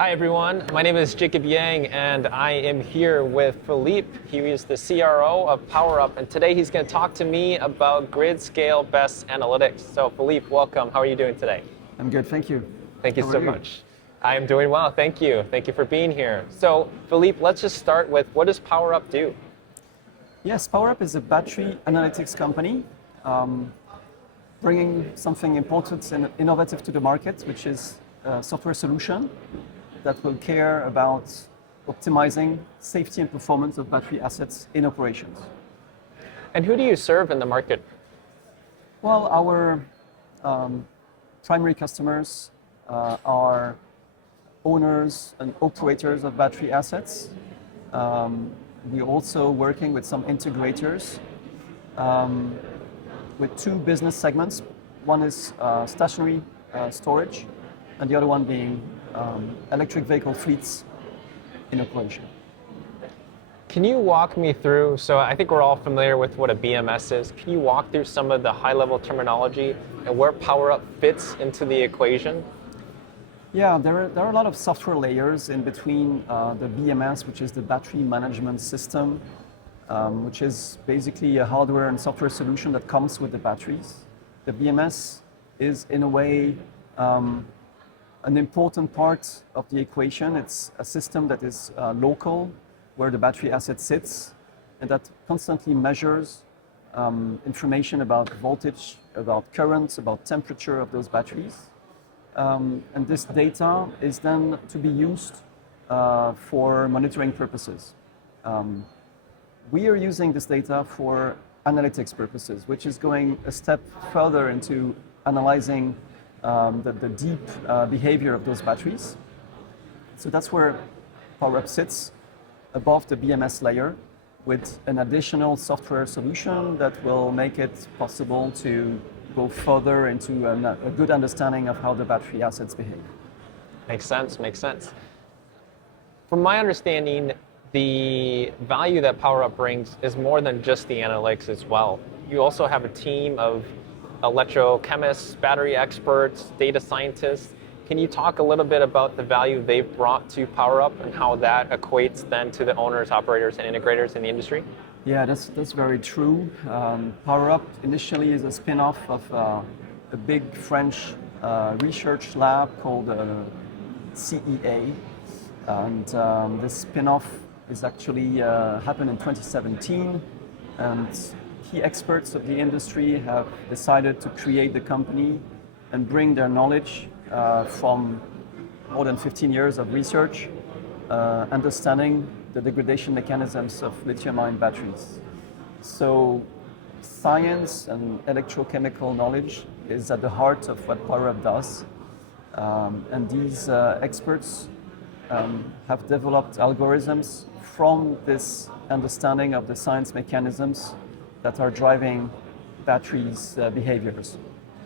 Hi everyone, my name is Jacob Yang and I am here with Philippe. He is the CRO of PowerUp and today he's going to talk to me about grid scale best analytics. So Philippe, welcome. How are you doing today? I'm good, thank you. Thank you How are so you? much. I am doing well, thank you. Thank you for being here. So Philippe, let's just start with what does PowerUp do? Yes, PowerUp is a battery analytics company bringing something important and innovative to the market, which is a software solution that will care about optimizing safety and performance of battery assets in operations. And who do you serve in the market? Well, our primary customers are owners and operators of battery assets. We're also working with some integrators with two business segments. One is stationary storage, and the other one being electric vehicle fleets in operation. Can you walk me through, so I think we're all familiar with what a BMS is. Can you walk through some of the high-level terminology and where PowerUp fits into the equation? Yeah, there are a lot of software layers in between the BMS, which is the battery management system, which is basically a hardware and software solution that comes with the batteries. The BMS is, in a way, an important part of the equation. It's a system that is local, where the battery asset sits, and that constantly measures information about voltage, about current, about temperature of those batteries. And this data is then to be used for monitoring purposes. We are using this data for analytics purposes, which is going a step further into analyzing the deep behavior of those batteries. So that's where PowerUp sits, above the BMS layer, with an additional software solution that will make it possible to go further into a good understanding of how the battery assets behave. Makes sense, makes sense. From my understanding, the value that PowerUp brings is more than just the analytics as well. You also have a team of electrochemists, battery experts, data scientists. Can you talk a little bit about the value they've brought to PowerUp and how that equates then to the owners, operators, and integrators in the industry? Yeah, that's very true. PowerUp initially is a spin-off of a big French research lab called CEA. And this spin-off is actually happened in 2017. And key experts of the industry have decided to create the company and bring their knowledge from more than 15 years of research, understanding the degradation mechanisms of lithium-ion batteries. So science and electrochemical knowledge is at the heart of what PowerUp does. And these experts have developed algorithms from this understanding of the science mechanisms that are driving batteries' behaviors.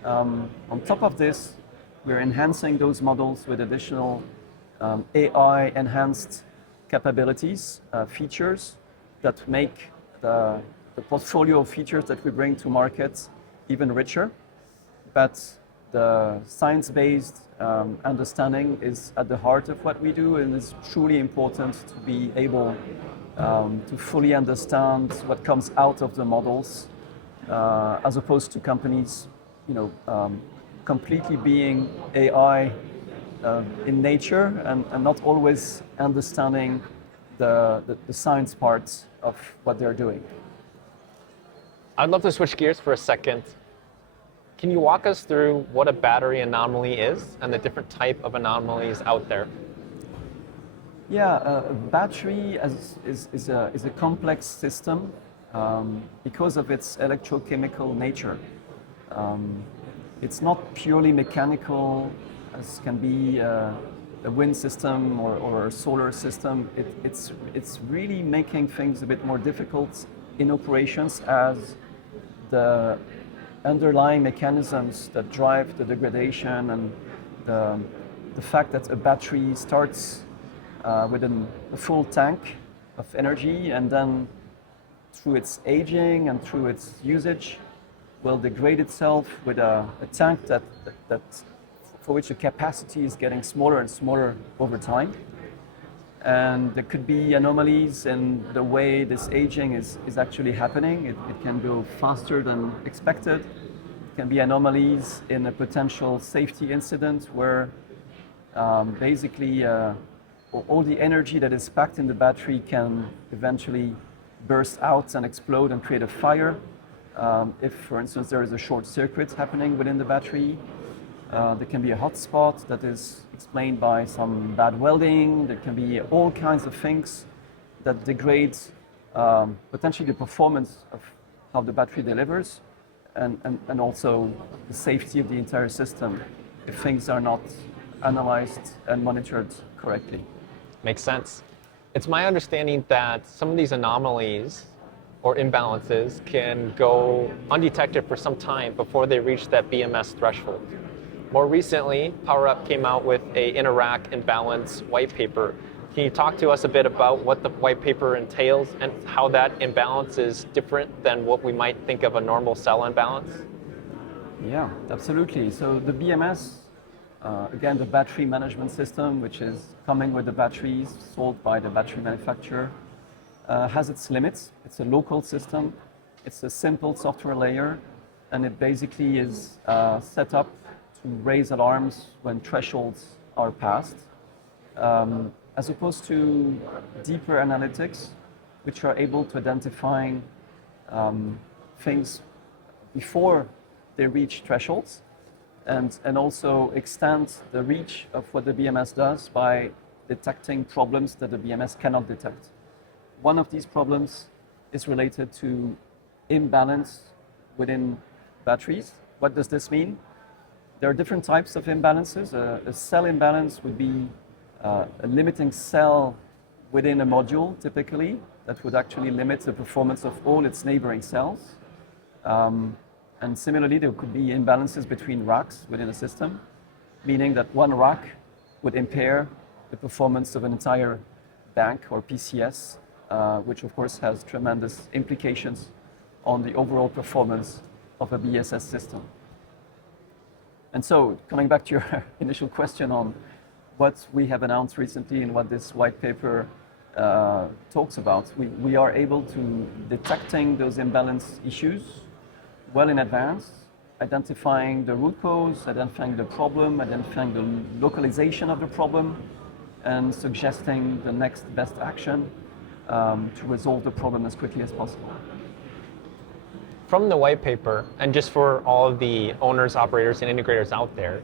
On top of this, we're enhancing those models with additional AI-enhanced capabilities, features that make the portfolio of features that we bring to market even richer. But the science-based understanding is at the heart of what we do, and it's truly important to be able to fully understand what comes out of the models, as opposed to companies, completely being AI in nature and not always understanding the science part of what they're doing. I'd love to switch gears for a second. Can you walk us through what a battery anomaly is and the different type of anomalies out there? Yeah, a battery is a complex system because of its electrochemical nature. It's not purely mechanical, as can be a wind system or a solar system. It's really making things a bit more difficult in operations, as the underlying mechanisms that drive the degradation and the fact that a battery starts with a full tank of energy, and then through its aging and through its usage will degrade itself with a tank that for which the capacity is getting smaller and smaller over time. And there could be anomalies in the way this aging is actually happening. It can go faster than expected. It can be anomalies in a potential safety incident where basically all the energy that is packed in the battery can eventually burst out and explode and create a fire. If, for instance, there is a short circuit happening within the battery, there can be a hotspot that is explained by some bad welding. There can be all kinds of things that degrade potentially the performance of how the battery delivers and also the safety of the entire system if things are not analyzed and monitored correctly. Makes sense. It's my understanding that some of these anomalies or imbalances can go undetected for some time before they reach that BMS threshold. More recently, PowerUp came out with a inter-rack imbalance white paper. Can you talk to us a bit about what the white paper entails and how that imbalance is different than what we might think of a normal cell imbalance? Yeah, absolutely. So the BMS, again, the battery management system, which is coming with the batteries sold by the battery manufacturer, has its limits. It's a local system. It's a simple software layer, and it basically is set up to raise alarms when thresholds are passed, as opposed to deeper analytics, which are able to identify things before they reach thresholds, and also extend the reach of what the BMS does by detecting problems that the BMS cannot detect. One of these problems is related to imbalance within batteries. What does this mean? There are different types of imbalances. A cell imbalance would be a limiting cell within a module, typically, that would actually limit the performance of all its neighboring cells. And similarly, there could be imbalances between racks within a system, meaning that one rack would impair the performance of an entire bank or PCS, which of course has tremendous implications on the overall performance of a BSS system. And so, coming back to your initial question on what we have announced recently and what this white paper talks about, we are able to detecting those imbalance issues well in advance, identifying the root cause, identifying the problem, identifying the localization of the problem, and suggesting the next best action to resolve the problem as quickly as possible. From the white paper, and just for all of the owners, operators, and integrators out there,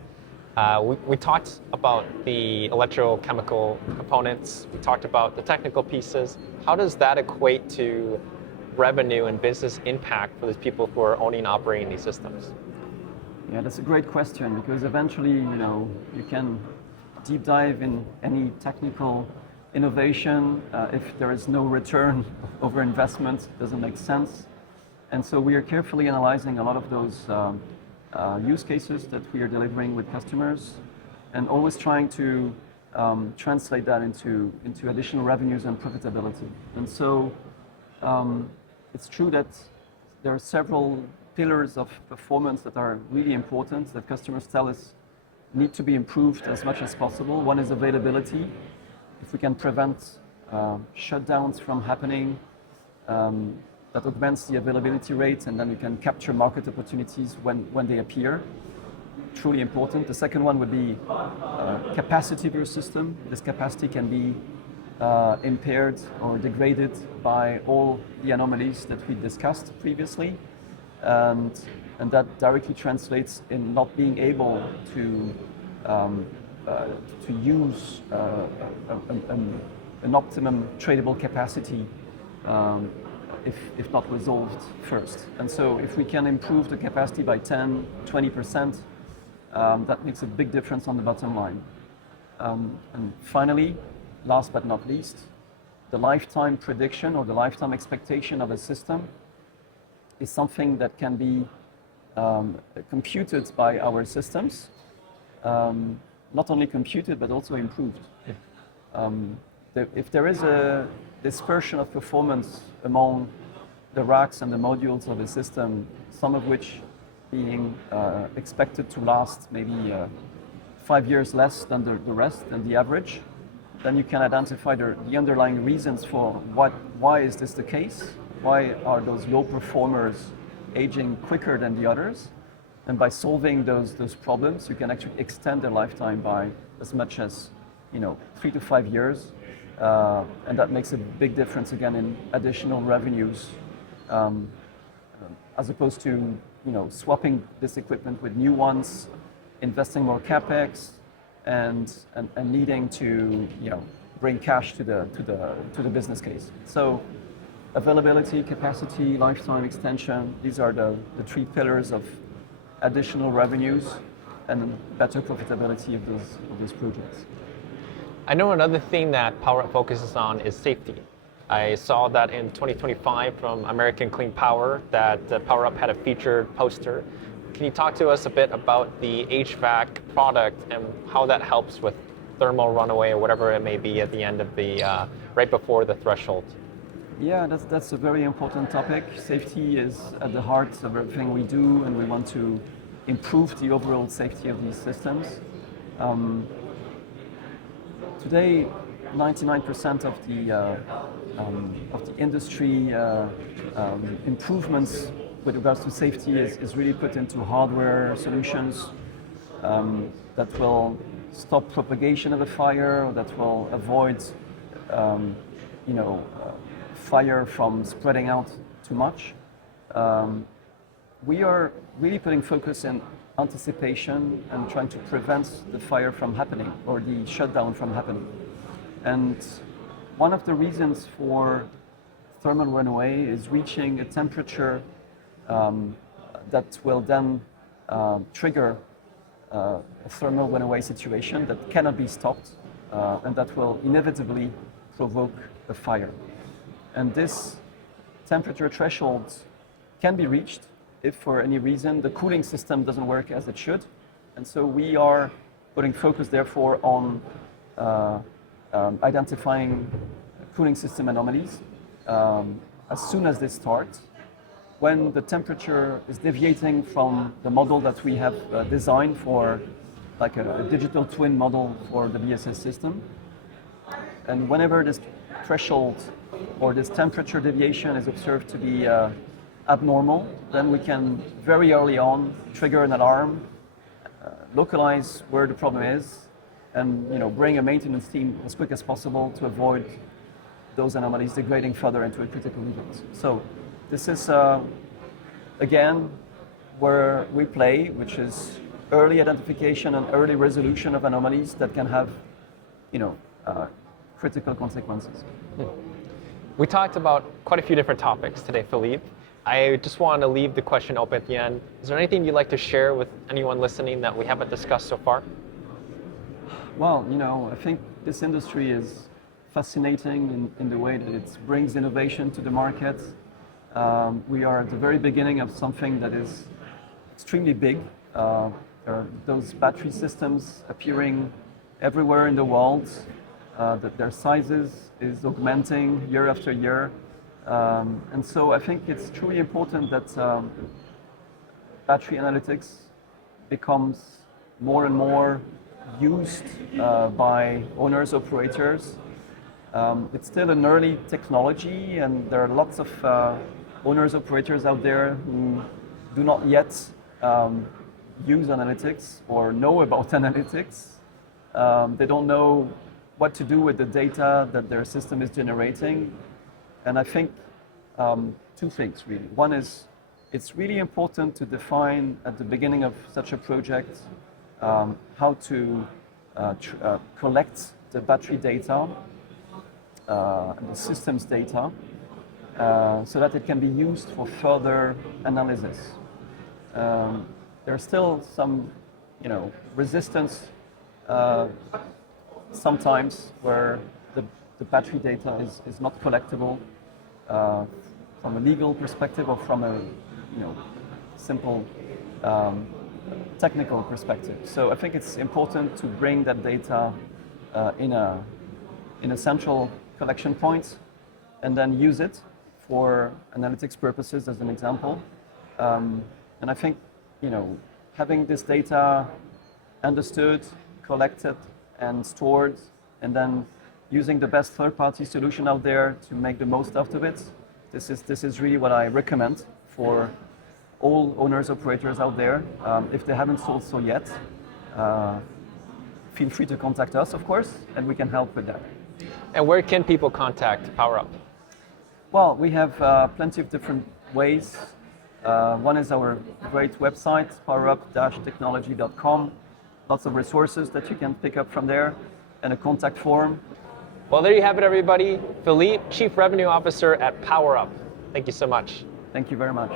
we talked about the electrochemical components, we talked about the technical pieces. How does that equate to revenue and business impact for those people who are owning and operating these systems? Yeah, that's a great question, because eventually, you can deep dive in any technical innovation. If there is no return over investment, it doesn't make sense. And so we are carefully analyzing a lot of those use cases that we are delivering with customers, and always trying to translate that into additional revenues and profitability. And so it's true that there are several pillars of performance that are really important that customers tell us need to be improved as much as possible. One is availability. If we can prevent shutdowns from happening, that augments the availability rate, and then we can capture market opportunities when they appear. Truly important. The second one would be capacity of your system. This capacity can be impaired or degraded by all the anomalies that we discussed previously, and that directly translates in not being able to use an optimum tradable capacity if not resolved first. And so if we can improve the capacity by 10, 20%, that makes a big difference on the bottom line. And finally, last but not least, the lifetime prediction or the lifetime expectation of a system is something that can be computed by our systems, not only computed but also improved. If there is a dispersion of performance among the racks and the modules of a system, some of which being expected to last maybe 5 years less than the rest, than the average, then you can identify the underlying reasons for why is this the case? Why are those low performers aging quicker than the others? And by solving those problems, you can actually extend their lifetime by as much as 3 to 5 years, and that makes a big difference again in additional revenues, as opposed to swapping this equipment with new ones, investing more capex, and needing to bring cash to the business case. So availability, capacity, lifetime extension, these are the three pillars of additional revenues and better profitability of these projects. I know another thing that PowerUp focuses on is safety. I saw that in 2025 from American Clean Power that PowerUp had a featured poster. Can you talk to us a bit about the HVAC product and how that helps with thermal runaway or whatever it may be at the end of the, right before the threshold? Yeah, that's a very important topic. Safety is at the heart of everything we do, and we want to improve the overall safety of these systems. Today, 99% of the industry improvements with regards to safety is really put into hardware solutions that will stop propagation of a fire, or that will avoid fire from spreading out too much. We are really putting focus in anticipation and trying to prevent the fire from happening, or the shutdown from happening. And one of the reasons for thermal runaway is reaching a temperature that will then trigger a thermal runaway situation that cannot be stopped, and that will inevitably provoke a fire. And this temperature threshold can be reached if for any reason the cooling system doesn't work as it should. And so we are putting focus therefore on identifying cooling system anomalies as soon as they start. When the temperature is deviating from the model that we have designed for, like a digital twin model for the BSS system, and whenever this threshold or this temperature deviation is observed to be abnormal, then we can very early on trigger an alarm, localize where the problem is, and bring a maintenance team as quick as possible to avoid those anomalies degrading further into a critical event. So this is again where we play, which is early identification and early resolution of anomalies that can have critical consequences. We talked about quite a few different topics today, Philippe. I just want to leave the question open at the end. Is there anything you'd like to share with anyone listening that we haven't discussed so far? Well, I think this industry is fascinating in the way that it brings innovation to the market. We are at the very beginning of something that is extremely big. There are those battery systems appearing everywhere in the world, that their sizes is augmenting year after year. And so I think it's truly important that battery analytics becomes more and more used by owners, operators. It's still an early technology, and there are lots of owners, operators out there who do not yet use analytics or know about analytics. They don't know what to do with the data that their system is generating. And I think two things really. One is, it's really important to define at the beginning of such a project how to collect the battery data, the systems data, so that it can be used for further analysis. There's still some, resistance sometimes where the battery data is not collectible from a legal perspective or from a simple technical perspective. So I think it's important to bring that data in a central collection point and then use it for analytics purposes as an example. And I think having this data understood, collected and stored, and then using the best third-party solution out there to make the most out of it. This is really what I recommend for all owners, operators out there. If they haven't sold so yet, feel free to contact us, of course, and we can help with that. And where can people contact PowerUp? Well, we have plenty of different ways. One is our great website, powerup-technology.com. Lots of resources that you can pick up from there, and a contact form. Well, there you have it, everybody. Philippe, Chief Revenue Officer at PowerUp. Thank you so much. Thank you very much.